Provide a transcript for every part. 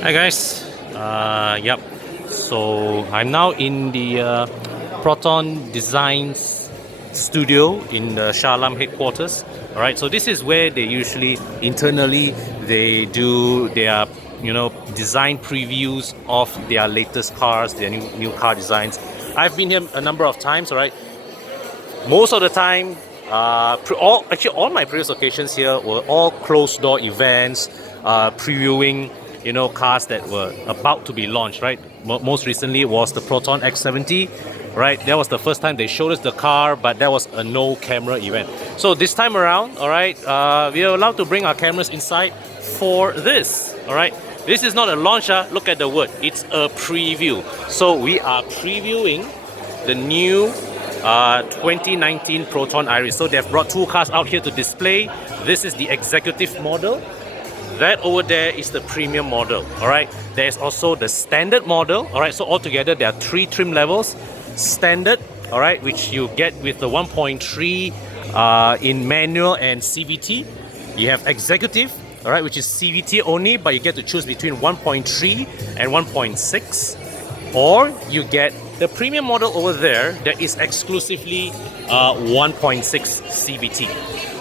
Hi guys, yep. So I'm now in the Proton Designs studio in the Shah Alam headquarters. All right, so this is where they usually internally they do their design previews of their latest cars, their new car designs. I've been here a number of times. All right, most of the time, all my previous occasions here were all closed door events, previewing cars that were about to be launched. Right, most recently was the Proton X70. Right, that was the first time they showed us the car, but that was a no camera event. So this time around, all right, we are allowed to bring our cameras inside for this. All right, this is not a launcher. Look at the word, it's a preview. So we are previewing the new 2019 Proton Iriz. So they've brought two cars out here to display. This is the executive model. That over there is the premium model. All right. There's also the standard model. All right. So altogether there are three trim levels. Standard, all right, which you get with the 1.3 in manual and CVT. You have executive, all right, which is CVT only, but you get to choose between 1.3 and 1.6, or you get the premium model over there that is exclusively 1.6 CVT.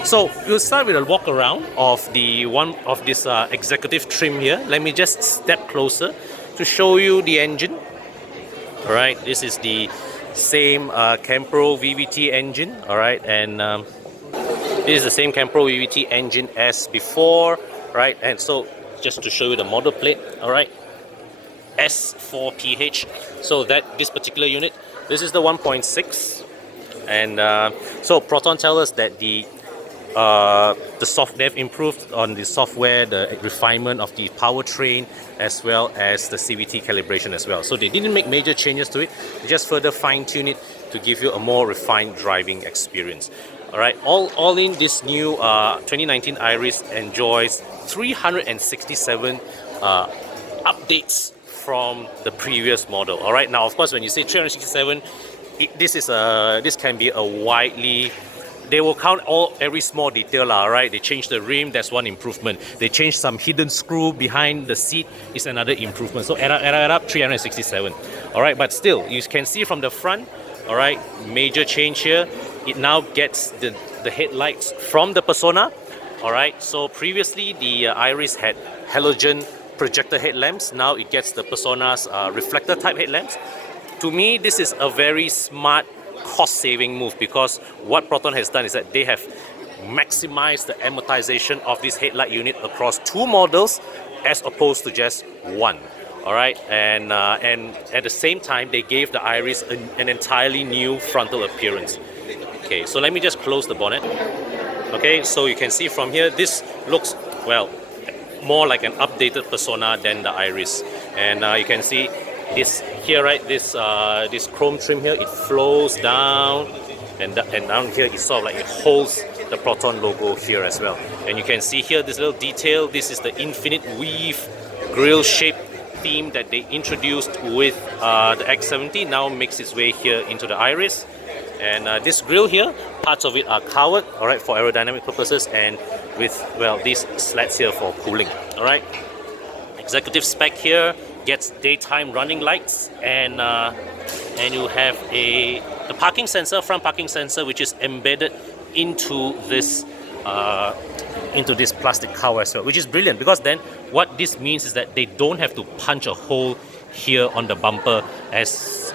So we'll start with a walk around of this executive trim here. Let me just step closer to show you the engine. All right, this is the same Campro VVT engine. All right, and this is the same Campro VVT engine as before. Right, and so just to show you the model plate. All right, S4PH. So that this particular unit, this is the 1.6, and so Proton tells us that they've improved on the software, the refinement of the powertrain, as well as the CVT calibration as well. So they didn't make major changes to it; they just further fine-tune it to give you a more refined driving experience. All right, all in, this new 2019 Iriz enjoys 367 updates from the previous model. All right, now of course when you say 367, this can be a widely, they will count every small detail, right? They changed the rim, that's one improvement. They changed some hidden screw behind the seat, is another improvement. So add up 367. All right, but still you can see from the front, all right, major change here. It now gets the headlights from the Persona. All right, so previously the Iriz had halogen projector headlamps. Now it gets the Persona's reflector type headlamps. To me, this is a very smart cost-saving move, because what Proton has done is that they have maximized the amortization of this headlight unit across two models as opposed to just one. All right, and at the same time they gave the Iriz an entirely new frontal appearance. Okay, so let me just close the bonnet. Okay, so you can see from here, this looks, well, more like an updated Persona than the Iriz. And you can see this here, right? This chrome trim here, it flows down, and down here it sort of like it holds the Proton logo here as well. And you can see here this little detail. This is the infinite weave grille shape theme that they introduced with the X70. Now makes its way here into the Iriz. And this grille here, parts of it are covered, all right, for aerodynamic purposes, and with, well, these slats here for cooling. All right, executive spec here gets daytime running lights, and you have the parking sensor, front parking sensor, which is embedded into this plastic cover as well, which is brilliant, because then what this means is that they don't have to punch a hole here on the bumper as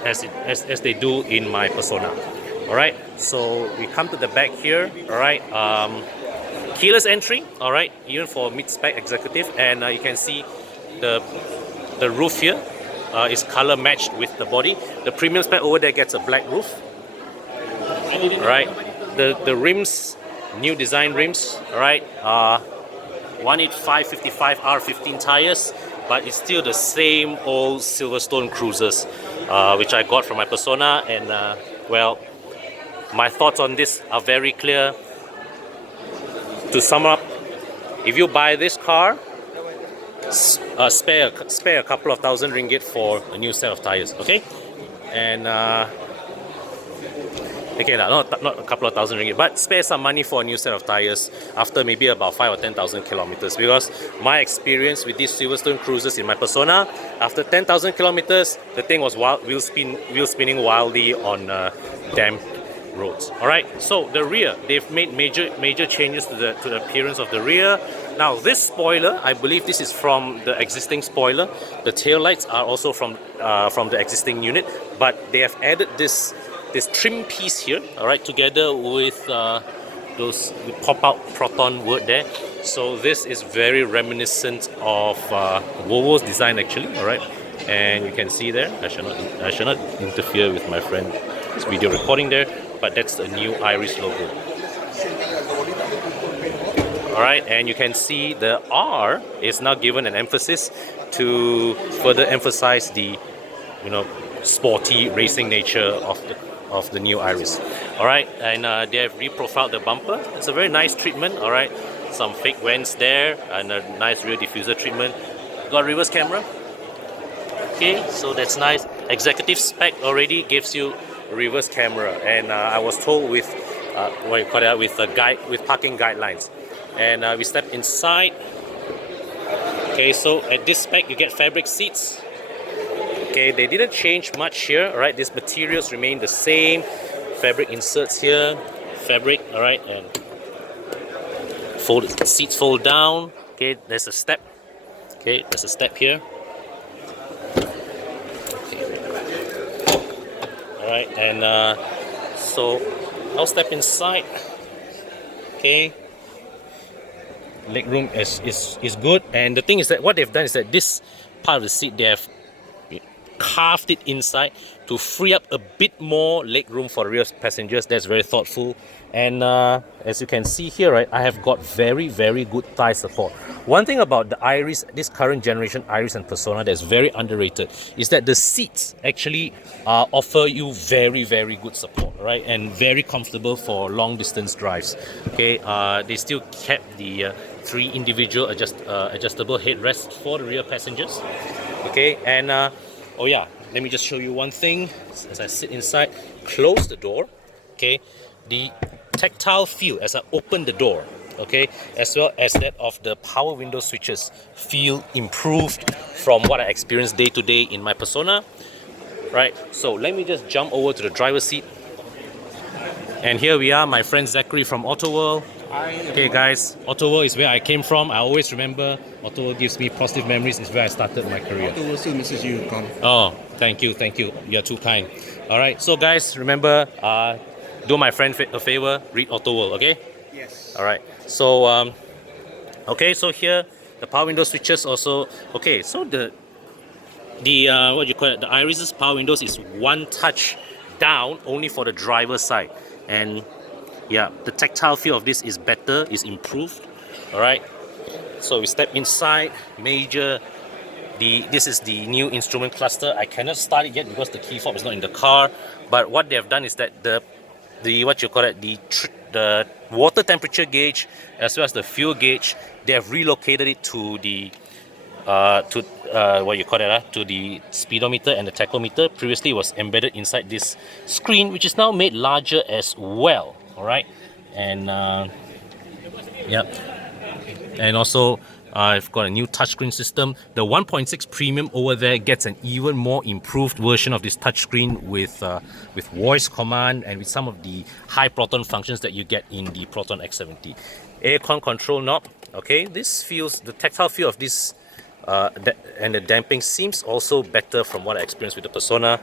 they do in my Persona. All right, so we come to the back here. All right, keyless entry. All right, even for mid-spec executive, and you can see the roof here is color matched with the body. The premium spec over there gets a black roof. All right, the rims, new design rims. All right, 185/55 R15 tires, but it's still the same old Silverstone Cruisers, which I got from my Persona, and well, my thoughts on this are very clear. To sum up, if you buy this car, spare a couple of $1,000 for a new set of tires, okay? And Okay, not a couple of thousand ringgit, but spare some money for a new set of tires after maybe about 5 or 10,000 kilometers. Because my experience with these Silverstone cruisers in my Persona, after 10,000 kilometers, the thing was wheel spinning wildly on damp roads. All right. So the rear, they've made major changes to the appearance of the rear. Now this spoiler, I believe this is from the existing spoiler. The tail lights are also from the existing unit, but they have added this trim piece here, all right, together with those pop-out Proton word there. So this is very reminiscent of Volvo's design actually, all right. And you can see there, I shall not interfere with my friend's video recording there, but that's the new Iriz logo. All right, and you can see the R is now given an emphasis to further emphasize the, sporty racing nature of the new Iriz. All right, and they have reprofiled the bumper. It's a very nice treatment. All right, some fake vents there and a nice rear diffuser treatment. Got reverse camera. Okay, so that's nice. Executive spec already gives you a reverse camera, and I was told with with parking guidelines. And we step inside. Okay, so at this spec you get fabric seats. Okay, they didn't change much here. All right, these materials remain the same. Fabric inserts here, fabric. All right, and seats fold down. Okay, there's a step. Okay, there's a step here. Okay. All right, and so I'll step inside. Okay. Legroom is good, and the thing is that what they've done is that this part of the seat they have carved it inside to free up a bit more legroom for rear passengers. That's very thoughtful. And as you can see here, right, I have got very good thigh support. One thing about the Iriz, this current generation Iriz and Persona that's very underrated is that the seats actually offer you very good support, right, and very comfortable for long distance drives. Okay, they still kept the 3 individual adjustable headrests for the rear passengers. Okay, and oh yeah, let me just show you one thing as I sit inside. Close the door. Okay, the tactile feel as I open the door, okay, as well as that of the power window switches feel improved from what I experienced day to day in my Persona. Right, so let me just jump over to the driver's seat. And here we are, my friend Zachary from AutoWorld. Okay guys, AutoWorld is where I came from. I always remember AutoWorld gives me positive memories. It's where I started my career. AutoWorld still misses you, Con. Oh, thank you. You're too kind. Alright, so guys, remember, do my friend a favor, read AutoWorld, okay? Yes. Alright, so okay, so here the power window switches also. Okay, so the what do you call it? The Iriz's power windows is one touch down only for the driver's side. And yeah, the tactile feel of this is better, is improved. All right, so we step inside. This is the new instrument cluster. I cannot start it yet because the key fob is not in the car. But what they have done is that the water temperature gauge as well as the fuel gauge, they have relocated it to the to the speedometer and the tachometer. Previously it was embedded inside this screen, which is now made larger as well. All right, and yeah, and also I've got a new touchscreen system. The 1.6 Premium over there gets an even more improved version of this touchscreen with voice command and with some of the high Proton functions that you get in the Proton X70. Aircon control knob. Okay, this feels, the tactile feel of this and the damping seems also better from what I experienced with the Persona.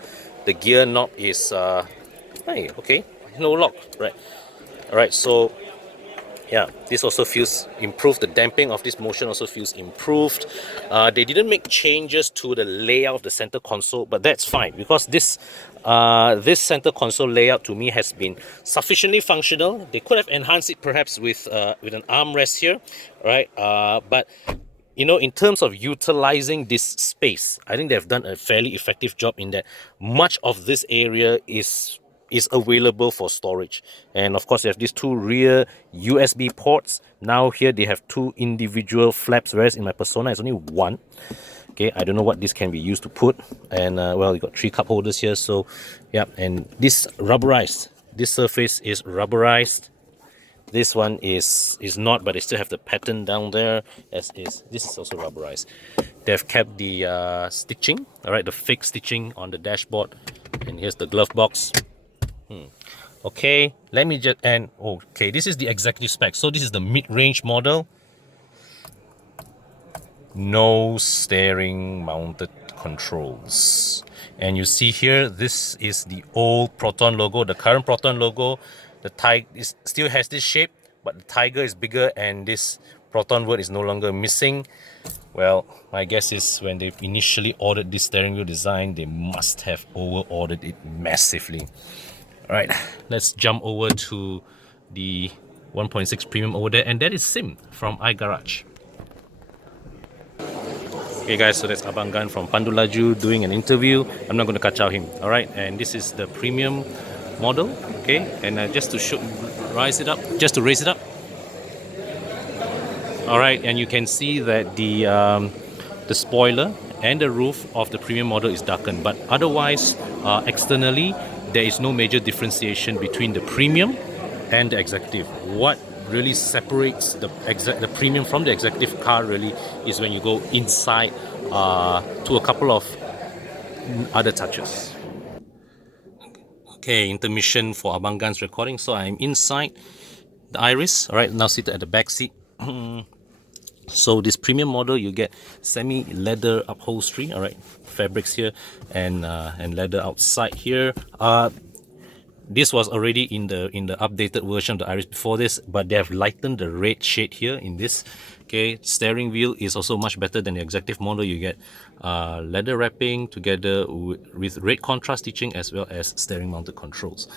The gear knob is hey, okay, no lock, right? All right, so yeah, this also feels improved. The damping of this motion also feels improved. They didn't make changes to the layout of the center console, but that's fine because this center console layout to me has been sufficiently functional. They could have enhanced it perhaps with an armrest here, right? But you know, in terms of utilizing this space, I think they've done a fairly effective job in that much of this area is available for storage. And of course, they have these 2 rear USB ports. Now here they have 2 individual flaps, whereas in my Persona it's only 1. Okay, I don't know what this can be used to put. And well, you got 3 cup holders here, so yeah. And this rubberized This surface is rubberized. This one is not, but they still have the pattern down there as is. This is also rubberized. They've kept the stitching, all right, the fake stitching on the dashboard. And here's the glove box. Okay, let me just, and okay, this is the executive spec. So this is the mid-range model. No steering mounted controls. And you see here, this is the old Proton logo. The current Proton logo, the tiger still has this shape, but the tiger is bigger and this Proton word is no longer missing. Well, my guess is when they initially ordered this steering wheel design, they must have over-ordered it massively. All right, let's jump over to the 1.6 Premium over there, and that is Sim from iGarage. Okay guys, so that's Abang Gan from Pandu Laju doing an interview. I'm not going to kacau him, all right? And this is the premium model, okay? And just to raise it up. All right, and you can see that the spoiler and the roof of the premium model is darkened, but otherwise, externally, there is no major differentiation between the premium and the executive. What really separates the premium from the executive car really is when you go inside to a couple of other touches. Okay, intermission for Abang Gan's recording. So I'm inside the Iriz, all right, now seated at the back seat. So this premium model, you get semi-leather upholstery, all right, fabrics here and leather outside here. This was already in the updated version of the Iriz before this, but they have lightened the red shade here in this. Okay, steering wheel is also much better than the executive model. You get leather wrapping together with red contrast stitching as well as steering mounted controls.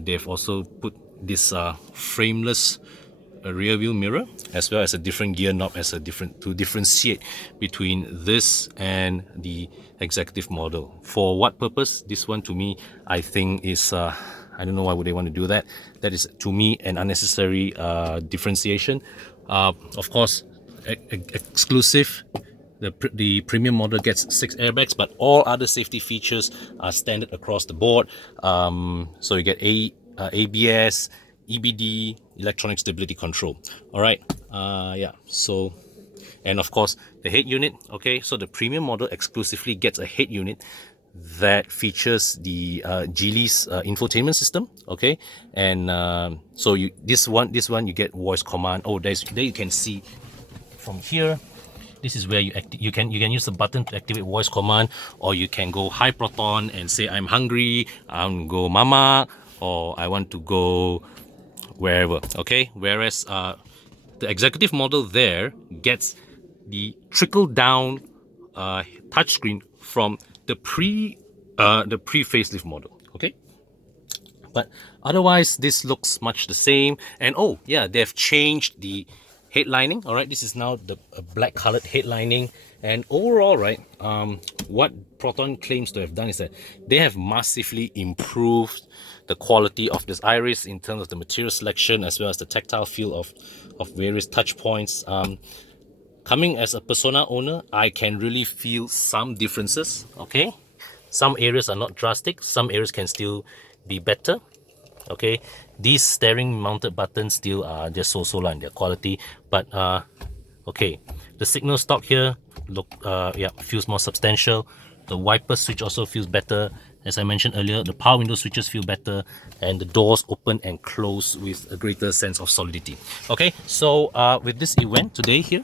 They've also put this frameless rear view mirror as well as a different gear knob to differentiate between this and the executive model. For what purpose? This one to me I think is I don't know why would they want to do that. That is to me an unnecessary differentiation. Of course, exclusive. The premium model gets 6 airbags, but all other safety features are standard across the board. So you get ABS, EBD, electronic stability control. All right, yeah. So, and of course the head unit. Okay, so the premium model exclusively gets a head unit that features the Geely's infotainment system. Okay, and so this one you get voice command. Oh, there you can see from here. This is where you can use the button to activate voice command, or you can go high Proton and say I'm hungry, I want to go mama, or I want to go wherever. Okay, whereas the executive model there gets the trickle down touchscreen from the pre facelift model. Okay, but otherwise this looks much the same. And oh yeah, they've changed the headlining. All right, this is now the black colored headlining. And overall, right, what Proton claims to have done is that they have massively improved the quality of this Iriz in terms of the material selection as well as the tactile feel of various touch points. Coming as a Persona owner, I can really feel some differences. Okay, some areas are not drastic, some areas can still be better. Okay, these steering mounted buttons still are just so in their quality, but okay, the signal stock here feels more substantial. The wiper switch also feels better. As I mentioned earlier, the power window switches feel better, and the doors open and close with a greater sense of solidity. Okay, so with this event today here,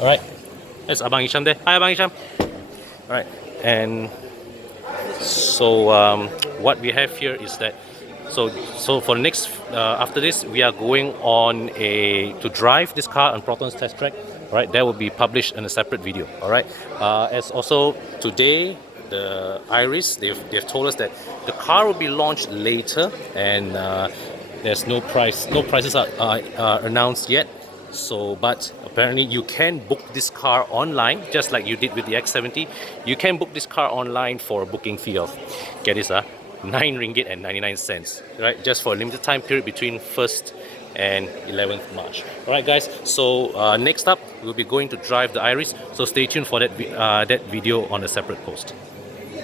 all right, that's Abang Isham there. Hi Abang Isham. All right, and so what we have here is that so for the next after this we are going on to drive this car on Proton's test track. All right, that will be published in a separate video. All right, as also today the Iriz, they've told us that the car will be launched later, and there's no prices are announced yet. So, but apparently you can book this car online, just like you did with the X70. You can book this car online for a booking fee of, get this, 9 ringgit and 99 cents, right? Just for a limited time period between 1st and 11th March. All right, guys. So next up, we'll be going to drive the Iriz. So stay tuned for that video on a separate post.